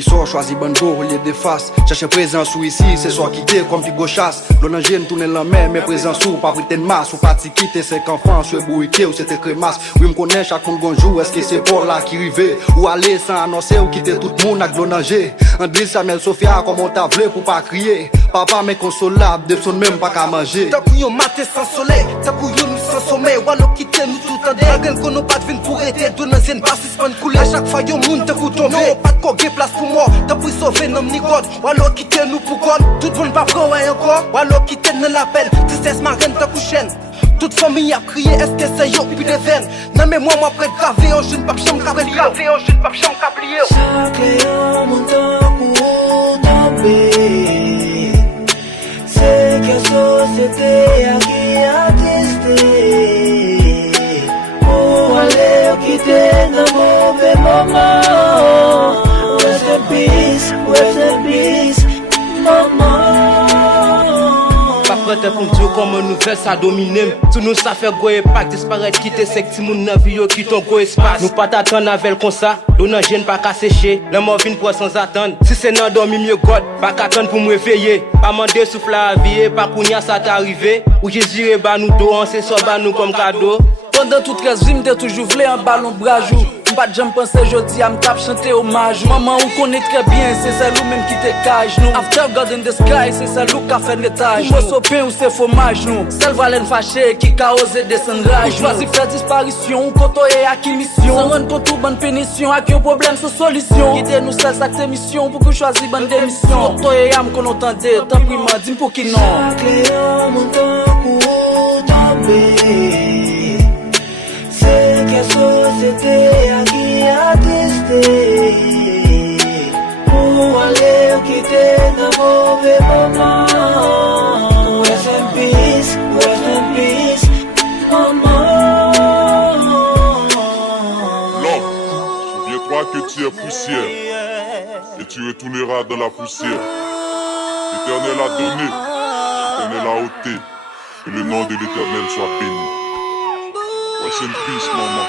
qui sort, choisis bando au lieu de face. Cherche présence ou ici, c'est soit quitter comme tu gauchasse. L'on en gêne tourner la main, mais présence ou pas prêter de masse. Ou pas t'y quitter, c'est qu'enfant, soit bouiqué ou c'était crémasse. Oui, me connais chaque monde bonjour, est-ce que c'est pour là qui rive? Ou aller sans annoncer ou quitter tout le monde avec l'onanger. André, Samuel, Sophia, comment t'as voulu pour pas crier? Papa, mais consolable, de son même pas qu'à manger. T'as couillon maté sans soleil, t'as couillon nous sans sommeil. Wallo quitter nous tout en dé. Rien qu'on n'a pas de vin pour aider, donner une bassiste pas de couleur. À chaque fois, yon moun te coup tombé. Non, pas de quoi, place pour moi. T'as pris sauver, nom ni God. Wallo quitter nous pour God. Tout le monde pas prendre encore. Wallo quitter nous l'appel. Tristesse marraine, t'as couché. Toute famille a crié, est-ce que c'est yo, puis des veines. Non mais moi près de graver, en jeune pape chambre cablier. Graver, en jeune pape chambre cablier. Chaque léon montant pour tomber. C'est que société a qui a testé. Pour aller quitter nos mauvais moments. Rest in peace, maman. Prêt pour me dire comment nous fait ça dominer. Tout nous ça fait go et pas disparaître, quitter sec ti moun nan vie yo qui ton go espace. Nous pas t'attendre avec comme ça, l'on jeune pas qu'à sécher. Le mort vient pour sans attendre. Si c'est nan dormi mieux God, pas qu'attendre pour me réveiller. Pas demander souffle à vie, pas kounya ça t'arriver. Ou Jésus ba nous do, on c'est ça ba nous comme cadeau. Pendant toute la vie, m'te toujours voulu un ballon brajou. M'pas de j'aime penser jodi à m'tap chanter hommage. Maman on connaît très bien, c'est celle ou même qui te cache nous. After God in the sky, c'est celle ou qui a fait l'étage. Pour moi sopin ou c'est fromage nous. Celle valène fâchée qui a osé descendre rage. Choisi faire disparition, ou kotoye à qui mission. Sans rendre compte ou bonne pénition, à qui un problème sans solution. Guider nous seul cette émission pour que choisi bonne démission. Kotoye à m'kon entendez, tant pis m'a dit pour qui non. Chaque léon montant pour tomber. C'est que société a qui a testé. Pour aller quitter nos mauvais moments. Rest in peace, maman. L'homme, souviens-toi que tu es poussière. Et tu retourneras dans la poussière. L'Éternel a donné, l'Éternel a ôté. Que le nom de l'Éternel soit béni. Rest in peace, maman.